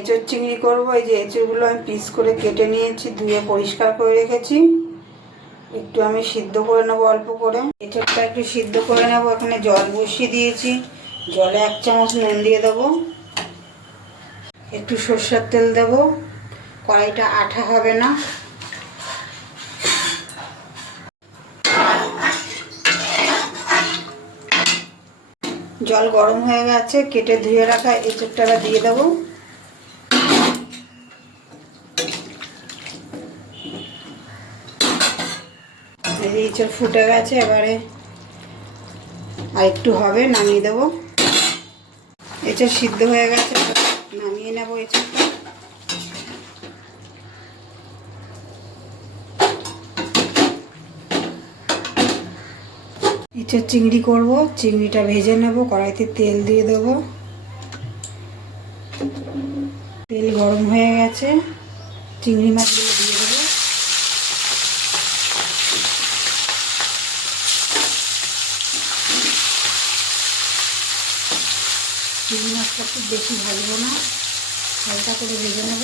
এঁচোড় চিংড়ি করবো। এই যে এঁচোড়গুলো আমি পিস করে কেটে নিয়েছি, ধুয়ে পরিষ্কার করে রেখেছি। একটু আমি সিদ্ধ করে নেবো অল্প করে। এঁচোড়টা একটু সিদ্ধ করে নেবো। এখানে জল বসিয়ে দিয়েছি, জলে 1 চামচ নুন দিয়ে দেবো, একটু সরষের তেল দেবো, কড়াইটা আঠা হবে না। জল গরম হয়ে গেছে, কেটে ধুয়ে রাখা এঁচোড়টা দিয়ে দেবো। এঁচোড় ফুটে গেছে, এবারে আর একটু হবে, নামিয়ে দেবো। এঁচোড় সিদ্ধ হয়ে গেছে, নামিয়ে নেবো এঁচোড়টা। এঁচোড় চিংড়ি করব, চিংড়িটা ভেজে নেব। কড়াইতে তেল দিয়ে দেবো, তেল গরম হয়ে গেছে, চিংড়ি মাছগুলো দিয়ে দেবো। চিংড়ি মাছটা খুব বেশি ভাজবো না, হালকা করে ভেজে নেব।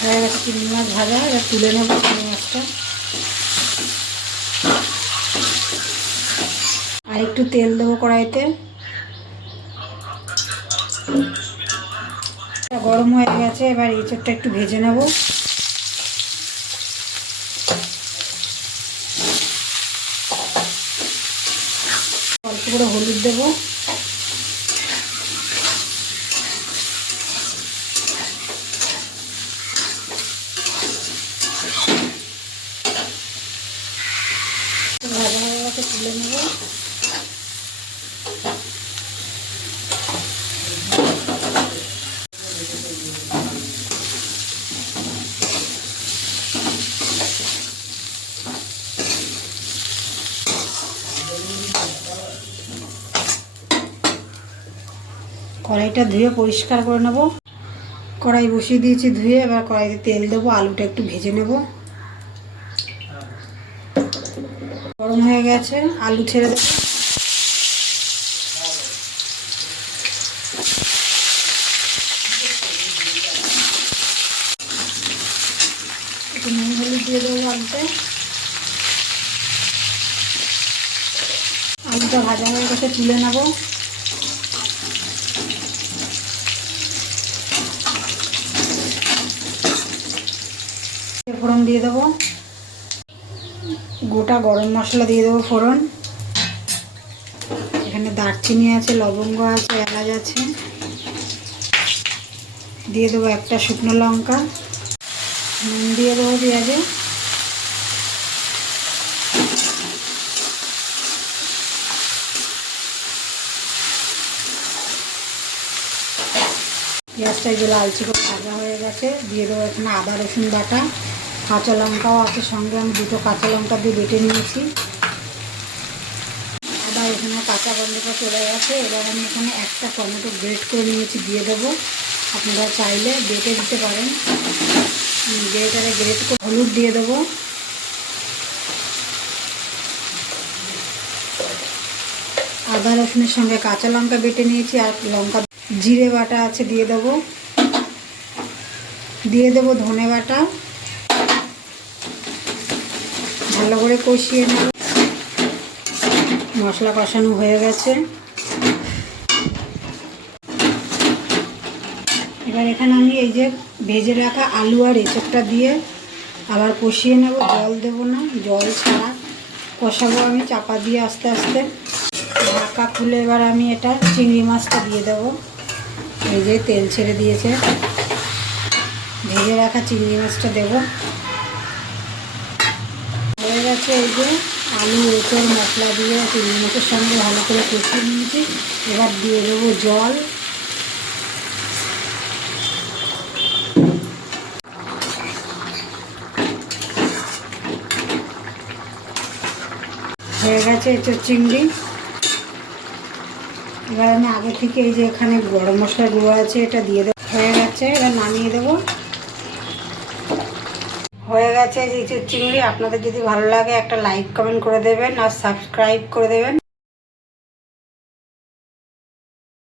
হয়ে গেছে চিংড়ি মাছ ভাজা, এবার তুলে নেব চিংড়ি মাছটা। আর একটু তেল দেবো কড়াইতে। গরম হয়ে গেছে, এবার এঁচোড়টা একটু ভেজে নেব। অল্প করে হলুদ দেবো, ভাজা হয়ে গেছে, তুলে নেব। কড়াইটা ধুয়ে পরিষ্কার করে নেব। কড়াই বসিয়ে দিয়েছি ধুয়ে, এবার কড়াইতে তেল দেবো, আলুটা একটু ভেজে নেব। গরম হয়ে গেছে, আলু ছেড়ে দেবো। একটু নুন হলুদ দিয়ে দেবো আলুতে। আলুটা ভাজা হয়ে গেছে, তুলে নেব। ফোড়ন দিয়ে দেবো, গোটা গরম মশলা দিয়ে দেবো ফোড়ন। এখানে দারচিনি আছে, লবঙ্গ আছে, এলাচ আছে। দিয়ে দেবো একটা শুকনো লঙ্কা, নুন দিয়ে দেবো পেঁয়াজে। পেঁয়াজটা এগুলো লালচে করে ভাজা হয়ে গেছে, দিয়ে দেবো এখানে আদা রসুন বাটা, কাঁচা লঙ্কাও আছে সঙ্গে, আমি 2টো কাঁচা লঙ্কা দিয়ে বেটে নিয়েছি। আদা এখানে কাঁচা গন্ধটা চলে গেছে। এবার আমি এখানে একটা টমেটো গ্রেট করে নিয়েছি, দিয়ে দেবো। আপনারা চাইলে বেটে দিতে পারেন, গ্রেটারে গ্রেট করে। হলুদ দিয়ে দেবো, আদা রসুনের সঙ্গে কাঁচা লঙ্কা বেটে নিয়েছি, আর লঙ্কা। জিরে বাটা আছে, দিয়ে দেবো। দিয়ে দেবো ধনে বাটা, ভালো করে কষিয়ে নেব। মশলা কষানো হয়ে গেছে, এবার এখানে আমি এই যে ভেজে রাখা আলু আর এঁচোড়টা দিয়ে আবার কষিয়ে নেব। জল দেবো না, জল ছাড়া কষাবো আমি চাপা দিয়ে আস্তে আস্তে। ঢাকা খুলে এবার আমি এটা চিংড়ি মাছটা দিয়ে দেবো। এই যে তেল ছেড়ে দিয়েছে, ভেজে রাখা চিংড়ি মাছটা দেবো। হয়ে গেছে, এই যে আলু এঁচোড় মশলা দিয়ে চিংড়ি মাছের সঙ্গে ভালো করে কষিয়ে নিয়েছি। এবার দিয়ে দেবো জল। হয়ে গেছে এঁচোড় চিংড়ি। এবার আমি আগে থেকে এই যে এখানে গরম মশলা গুঁড়ো আছে, এটা দিয়ে দেবো। হয়ে গেছে, এবার নামিয়ে দেবো। হয়ে গেছে এই যে এঁচোড় চিংড়ি। আপনাদের যদি ভালো লাগে একটা লাইক কমেন্ট করে দেবেন আর সাবস্ক্রাইব করে দেবেন।